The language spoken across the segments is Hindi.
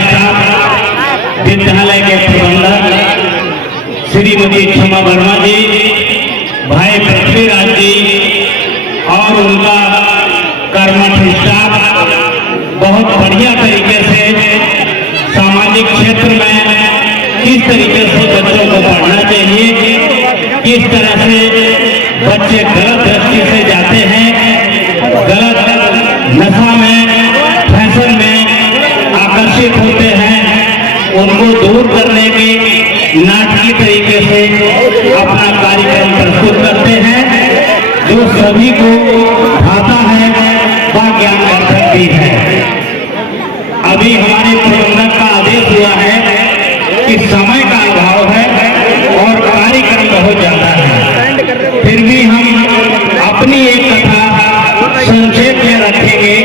स्टाफ, विद्यालय के प्रबंधक श्रीमती क्षमा वर्मा जी, भाई पृथ्वीराज जी और उनका कर्मठ स्टाफ बहुत बढ़िया तरीके से सामाजिक क्षेत्र में किस तरीके से बच्चों को पढ़ना चाहिए, किस तरह से बच्चे गलत दृष्टि से जाते हैं, गलत नशा में, फैशन में आकर्षित होते हैं, उनको दूर करने के नाटकीय तरीके से अपना कार्यक्रम प्रस्तुत करते हैं, जो सभी को भाता है वह ज्ञानवर्धक भी है। अभी हमारे प्रबंधक का आदेश हुआ है कि समय का अभाव है और कार्यक्रम बहुत ज्यादा है, फिर भी हम अपनी एक कथा संक्षेप में रखेंगे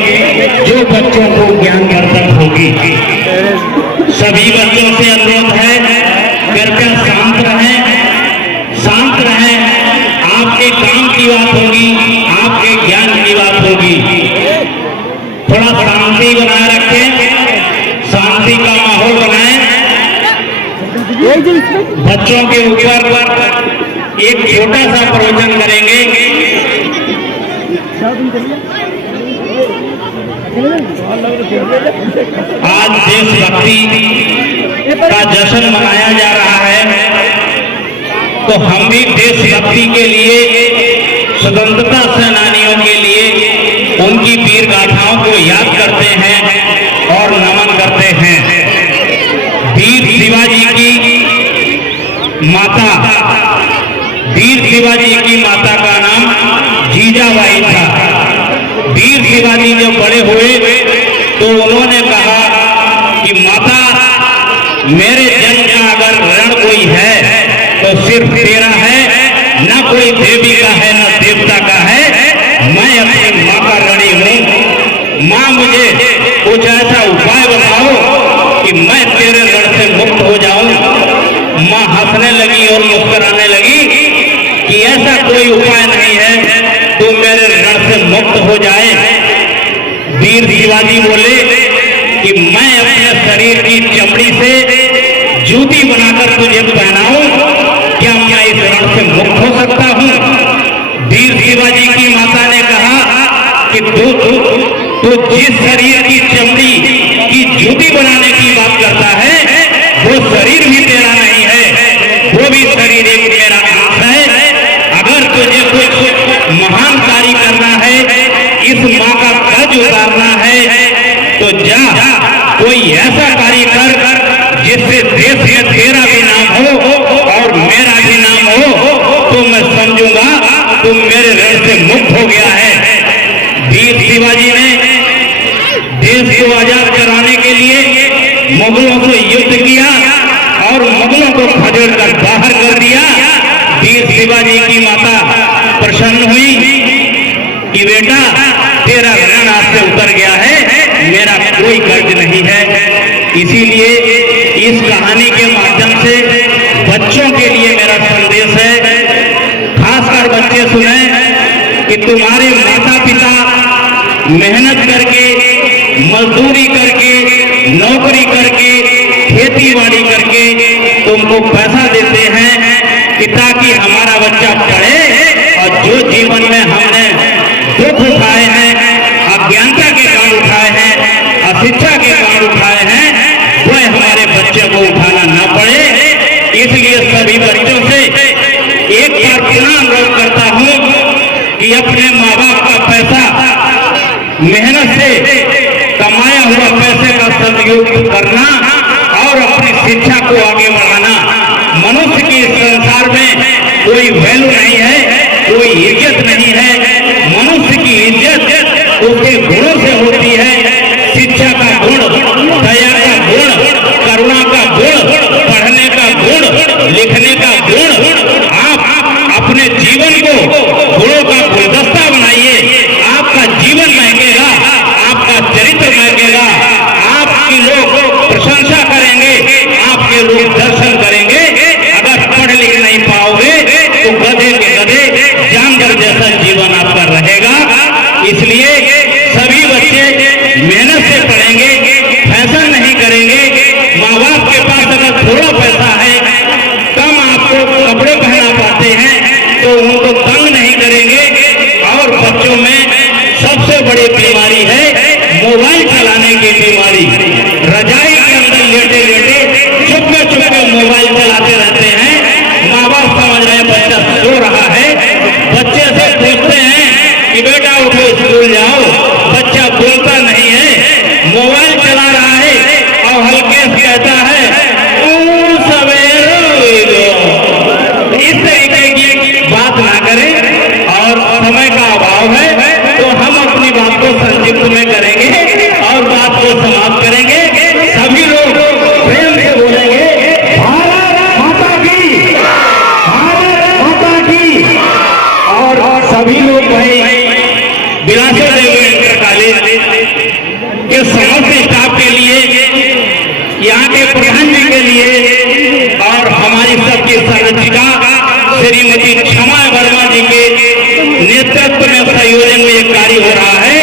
जो बच्चों को ज्ञानवर्धक होगी। सभी बच्चों से अनुरोध है, कृपया शांत रहें, शांत रहें। आपके काम की बात होगी, आपके ज्ञान की बात होगी। थोड़ा शांति बनाए रखें, शांति का माहौल बनाएं। बच्चों के ऊपर एक छोटा सा प्रवचन करेंगे। आज देशभक्ति का जश्न मनाया जा रहा है, तो हम भी देशभक्ति के लिए, स्वतंत्रता सेनानियों के लिए उनकी वीर गाथाओं को याद करते हैं और नमन करते हैं। वीर शिवाजी की माता, वीर शिवाजी की माता का नाम जीजाबाई था। वीर शिवाजी जब बड़े हुए तो उन्होंने कहा कि माता, मेरे जन्म का अगर ऋण कोई है तो सिर्फ तेरा है, न कोई देवी का है न देवता का है। मैं अपनी माँ का ऋणी हूँ। माँ, मुझे कुछ ऐसा उपाय बताओ कि मैं तेरे ऋण से मुक्त हो जाऊं। माँ हंसने लगी और मुस्कुराने लगी कि ऐसा कोई उपाय नहीं है तू मेरे ऋण से मुक्त हो जाए। वीर शिवाजी बोले कि मैं अपने शरीर की चमड़ी से जूती बनाकर तुझे पहनाऊं, क्या मैं इस ऋण से मुक्त हो सकता हूं? वीर शिवाजी की माता ने कहा कि तू जिस शरीर की चमड़ी की जूती बनाने की बात करता है वो शरीर भी तेरा नहीं है, वो भी शरीर एक मेरा अंश है। अगर तुझे कुछ महान कार्य करना है, इस माँ का कर्ज उतारना है, तो जा कोई ऐसा कार्य कर जिससे देश में तेरा भी नाम हो और मेरा भी नाम हो, तो मैं समझूंगा तुम मेरे ऋण से मुक्त हो गया है। वीर शिवाजी ने देश को आजाद कराने के लिए मुगलों से युद्ध किया और मुगलों को खदेड़ कर बाहर कर दिया। वीर शिवाजी की माता प्रसन्न हुई कि बेटा, तेरा ऋण आज से उतर गया है, मेरा कोई कर्ज नहीं है। इसीलिए इस कहानी के माध्यम से बच्चों के लिए मेरा संदेश है, खासकर बच्चे सुने कि तुम्हारे माता पिता मेहनत करके, मजदूरी करके, नौकरी करके, खेती बाड़ी करके तुमको पैसा देते हैं कि ताकि हमारा बच्चा पढ़े, और जो जीवन में हमने दुख उठाए हैं, अज्ञानता के कारण उठाए हैं, अशिक्षा के कारण उठाए हैं, वह हमारे बच्चे को उठाना ना पड़े। इसलिए सभी बच्चों से एक बार पुनः अनुरोध करता हूं कि अपने माँ बाप का पैसा, मेहनत से कमाया हुआ पैसे का सदुपयोग करना और अपनी शिक्षा को आगे बढ़ाना। मनुष्य के संसार में कोई वैल्यू नहीं है, कोई इज्जत नहीं है। मनुष्य की इज्जत उसके गुणों से होती है। शिक्षा का गुण, दया का गुण, करुणा का गुण, पढ़ने का गुण, लिखने का गुण। आप अपने जीवन को गुणों का गुलदस्ता बनाइए, आपका जीवन महकेगा, आपका चरित्र महकेगा, आपकी लोग प्रशंसा करेंगे, आपके लोग दर्शन करेंगे। अगर पढ़ लिख नहीं पाओगे तो गधे के गधे जानवर जैसा जीवन आपका रहेगा। इसलिए सभी बच्चे मेहनत से पढ़ेंगे, फैशन नहीं करेंगे, थोड़ा पैसा है, कम आपको कपड़े पहना पाते हैं, तो उनको तंग नहीं करेंगे। और बच्चों में सबसे बड़ी बीमारी है मोबाइल चलाने की बीमारी। रजाई के अंदर लेटे लेटे चुपके चुपके मोबाइल चलाते रहते हैं। माँ बाप समझ रहे हैं बच्चा सो रहा है, बच्चे से पूछते हैं कि बेटा उठो स्कूल जाओ, बच्चा बोलता नहीं है, मोबाइल चला रहा है और हल्के से कहता है इस तरीके की बात ना करें। और समय का अभाव है तो हम अपनी बात को संक्षिप्त में करेंगे और बात को समाप्त करेंगे। सभी लोग प्रेम से बोलेंगे भारत माता की, भारत माता की। और सभी लोग भाई बिलासपुर देवी इंटर कॉलेज के समस्त स्टाफ के लिए, यहाँ के प्रधान जी के लिए और हमारी सबकी संरक्षिका श्रीमती क्षमा वर्मा जी के नेतृत्व में संयोजन में एक कार्य हो रहा है।